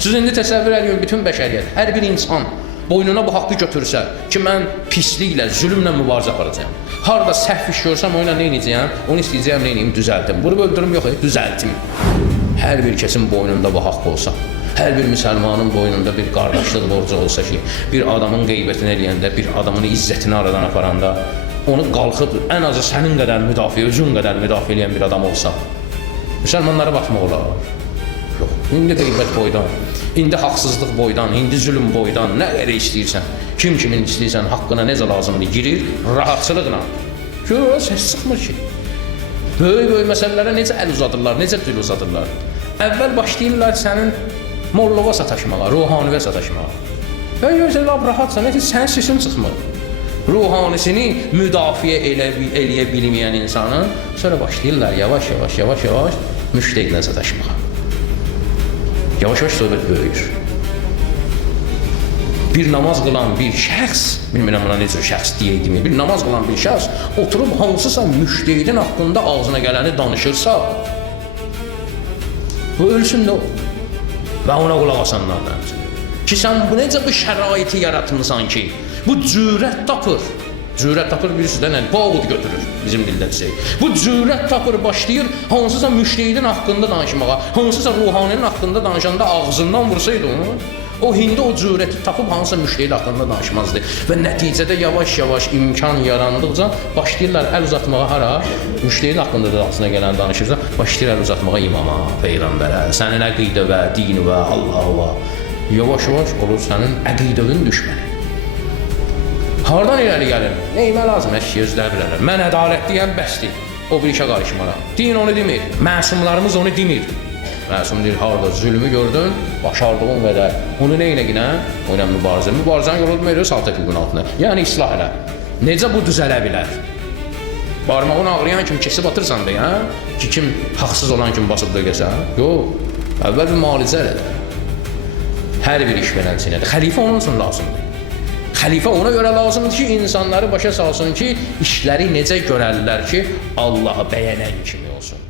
Siz indi təsəvvür edin, bütün bəşəriyyət, hər bir insan boynuna bu haqqı götürsə ki, mən pisliklə, zülmlə mübarizə aparacağam. Harada səhv iş görsəm, o ilə nə edəcəyəm? Onu istəyəcəyəm, nə edeyim? Düzəltim. Bunu öldürüm yox, düzəltim. Hər bir kəsin boynunda bu haqq olsa, hər bir müsəlmanın boynunda bir qardaşlıq borcu olsa ki, bir adamın qeybətini eləyəndə, bir adamın izzətini aradan aparanda, onu qalxıb ən azı sənin qədər müdafiə, özün qədər müdafiə eləyən bir adam olsa, müsəlmanlara batmaq olar. Yox, indi qeybət boydan, indi haqsızlıq boydan, indi zülm boydan, nə qədər istəyirsən, kimin istəyirsən, haqqına necə lazımdır, girir rahatçılıqla. Gör, səs çıxmır ki. Böyük məsələlərə necə əl uzadırlar, necə dil uzadırlar. Əvvəl başlayırlar sənin mollova sataşmağa, ruhanivə sataşmağa. Və yoxsa rahatsan, sənin sesin çıxmır. Ruhanisini müdafiə eləyə bilməyən insanın sonra başlayırlar yavaş-yavaş müştəqlə sataşmağa. Yavaş-yavaş söhbət böyüyür. Bir namaz qılan bir şəxs, bilmirəm buna necə şəxs deyəydimi, bir namaz qılan bir şəxs oturub hansısa müştəhidin haqqında ağzına gələni danışırsa, bu ölsün də o. Və ona qulaq asanlardan. Ki sən bu necə bu şəraiti yaratmısan ki, bu cürət tapır. Cürət tapır bilirsiniz də, bağud götürür bizim dildə desək. Bu cürət tapır, başlayır hansısa müştəhidin haqqında danışmağa, hansısa ruhaninin haqqında danışanda ağzından vursaydı onu, o hindi o cürəti tapıb hansısa müştəhid haqqında danışmazdı. Və nəticədə yavaş-yavaş imkan yarandıqca başlayırlar əl uzatmağa hara? Müştəhid haqqında da ağzına gələn danışırsa, başlayır əl uzatmağa imama, peyğəmbərə, sənin əqidəvə, dinivə, Allah'a. Yavaş-yavaş olur sənin əqidəvin düşməni. Hardan irəli gəlir? Neymə lazım əşki özlər bilərlər. Mən ədalətliyəm, bəsdir. O bir işə qarışmaram. Din onu demir, məsumlarımız onu demir. Məsum deyir, harada zülmü gördün, başardığın qədər. Onu nə ilə ginə? O ilə mübarizə. Mübarizəni yolu demir, salt etiqin altına. Yəni, islah elə. Necə bu düzələ bilər? Barmağın ağrıyan kimi kesib atırsan da, ya? Ki, kim haqsız olan kimi basıb dögəsə? Yox. Əvvəl bir müalicə elədir. Hər bir iş beləsinədir. Xəlifə onun üçün lazımdır. Xəlifə ona görə lazımdır ki, insanları başa salsın ki, işləri necə görərlər ki, Allahı bəyənən kimi olsun.